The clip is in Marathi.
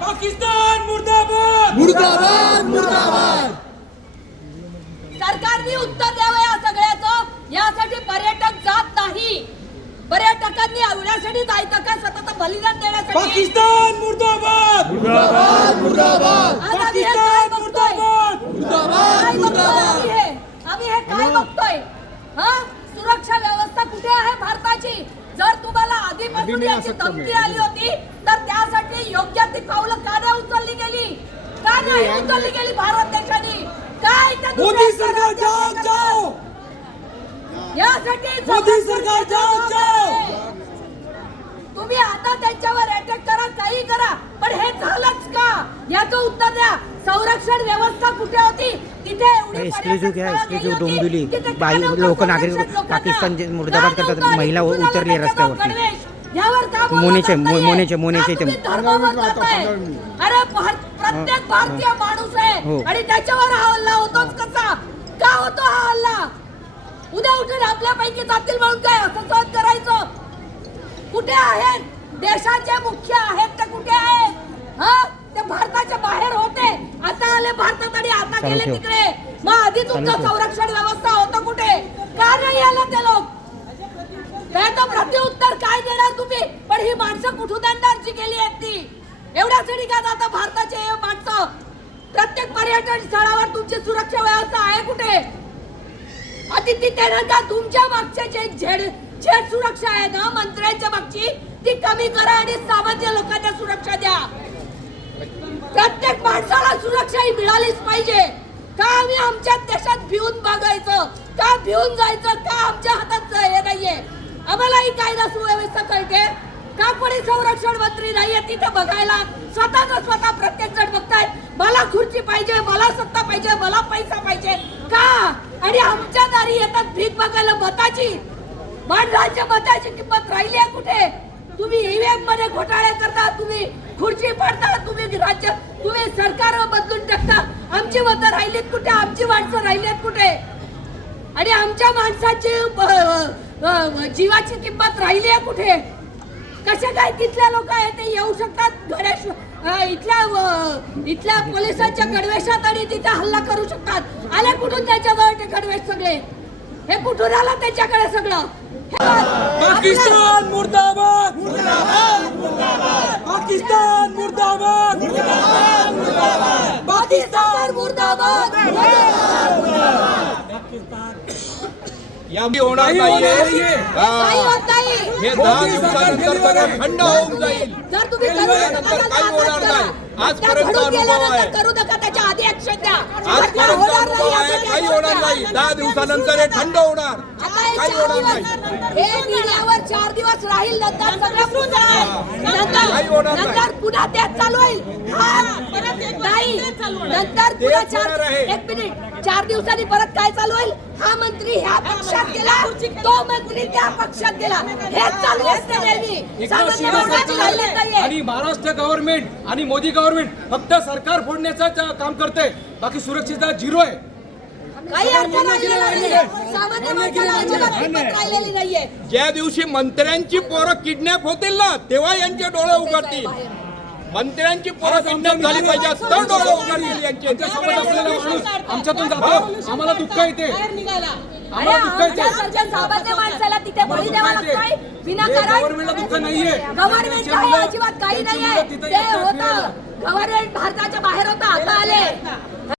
पाकिस्तान मुर्दाबाद! मुर्दाबाद मुर्दाबाद! सरकारने उत्तर द्यावं या सगळ्याचं? यासाठी पर्यटक जात नाही. पर्यटकांनी एवढ्यासाठी जायचं का? सतत बलिदान देण्यासाठी? पाकिस्तान मुर्दाबाद! मुर्दाबाद मुर्दाबाद! पाकिस्तान बघतोय? मुर्दाबाद! काय बघतोय आम्ही हे आम्ही हे काय बघतोय हा सुरक्षा व्यवस्था कुठे आहे भारताची जर तुम्हाला आधीपासून याची धमकी आली होती तर त्यासाठी योग्य ती पावलं का नाही उचलली गेली. का नाही उचलली गेली भारत देशाने. काय मोदी सरकार जाओ जाओ! यासाठी मोदी सरकार जाओ जाओ! तुम्ही आता त्यांच्यावर अटॅक करा काही करा पण हे झालंच का? याचं उत्तर द्या. संरक्षण व्यवस्था कुठे होती? तिथे एवढी एक्सक्लुझिव्ह घ्या एक्सक्लुझिव्ह डोंबिवली. बाई लोक नागरिक? पाकिस्तान मुर्दाबाद करतात महिला उतरली रस्त्यावरती. गणवेश? यावर का बोललं मोनेचे- जात नाहीये? मोनेचे- मोनेचे का ते- तुम्ही धर्मावर जाताय? अरे भार- प्रत्येक भारतीय माणूस हो. आहे आणि त्याच्यावर हा हल्ला होतोच कसा? का होतो हा हल्ला? उद्या उठून आपल्यापैकी जातील म्हणून काय असं सहन करायचं? कुठे आहेत? देशाचे मुख्य आहेत ते कुठे आहेत? हा? ते भारताच्या बाहेर होते. आता आले भारतात आणि आता चालू गेले ठेव. तिकडे. मग आधी तुमचं चालू ठेव. संरक्षण व्यवस्था होतं कुठे का नाही आलं ते लोक त्याचं प्रत्युत्तर काय देणार तुम्ही पण ही माणसं कुठून आणणार गेली आहेत ती? एवढ्यासाठी का आता भारताचे हे माणसं प्रत्येक पर्यटन स्थळावर तुमची सुरक्षा व्यवस्था आहे कुठे? अतिथी त्यानंतर तुमच्या मागचे जे झेड झेड सुरक्षा आहे ना मंत्र्यांच्या मागची. ती कमी करा आणि सामान्य लोकांना सुरक्षा द्या. प्रत्येक माणसाला सुरक्षा ही मिळालीच पाहिजे. का आम्ही आमच्या देशात भिवून बघायचं का भिवून जायचं? का आमच्या हातात हे नाहीये? आम्हाला ही कायदा सुव्यवस्था कळते. का कोणी संरक्षण मंत्री नाहीये तिथे बघायला. स्वतःच स्वतः प्रत्येक जण बघतायत. मला खुर्ची पाहिजे मला सत्ता पाहिजे मला पैसा पाहिजे. का? आणि आमच्या दारी येतात भीक बघायला मताची. माणसाच्या मताची किंमत राहिली आहे कुठे? तुम्ही ईव्हीएममध्ये घोटाळे करता तुम्ही खुर्ची पडता तुम्ही राज्य तुम्ही सरकार बदलून टाकता. आमची मतं राहिलीत कुठे? आमची माणसं राहिलीत कुठे? आणि आमच्या माणसाची जीवाची किंमत राहिली आहे कुठे? कसे काय तिथल्या लोक आहेत ते येऊ शकतात? इथल्या इथल्या पोलिसांच्या गणवेशात आणि तिथे हल्ला करू शकतात. आले कुठून त्याच्याजवळ ते गणवेश सगळे? हे कुठून आलं त्याच्याकडे सगळं? पाकिस्तान मुर्दाबाद! पाकिस्तान मुर्दाबाद! पाकिस्तान मुर्दाबाद! यामुळे होणार काही होणार नाहीये नाहीये. काही हा. दहा दिवसानंतर सगळं थंड होऊन जाईल जर तुम्ही करू नका, काही होणार. नाही. आजपर्यंत घडून अनुभव आहे. करू नका त्याच्या आधी ऍक्शन द्या आजपर्यंत काही होणार. नाही. दहा दिवसानंतर हे थंड होणार. काही चार होणार नाही. हे चार दिवस राहील नंतर सगळं पुन्हा नंतर काही होणार. नंतर पुन्हा तेच चालू होईल. हा नाही. नंतर पुन्हा चार. एक मिनिट. चार दिवसांनी परत काय चालू होईल? हा मंत्री ह्या पक्षात गेला. तो मंत्री त्या पक्षात गेला. हे चालू असते नेहमी. आणि महाराष्ट्र गव्हर्नमेंट आणि मोदी गव्हर्नमेंट फक्त सरकार फोडण्याचं काम करते बाकी सुरक्षितता झिरो आहे. काही अर्थ राहिलेला नाहीये सामान्य माणसाला अजिबात किंमत राहिलेली नाहीये. ज्या दिवशी मंत्र्यांची पोरं किडनॅप होतील ना तेव्हा यांचे डोळे उघडतील. मंत्र्यांची पोरं किडनॅप झाली पाहिजे तर डोळे उघडतील यांचे. सोबत असलेला माणूस आमच्यातून जातो. आम्हाला दुःख येते. अरे आम्हाला दुःख येते. आमच्यासारख्या सामान्य माणसाला तिथे बळी द्यावा लागतोय. विनाकारण गव्हर्नमेंटला दुःख नाहीये. गव्हर्नमेंट आहे अजिबात काही त्यांची नाहीये मुलं तिथे ते येतात, होतं. गव्हर्नमेंट भारताच्या बाहेर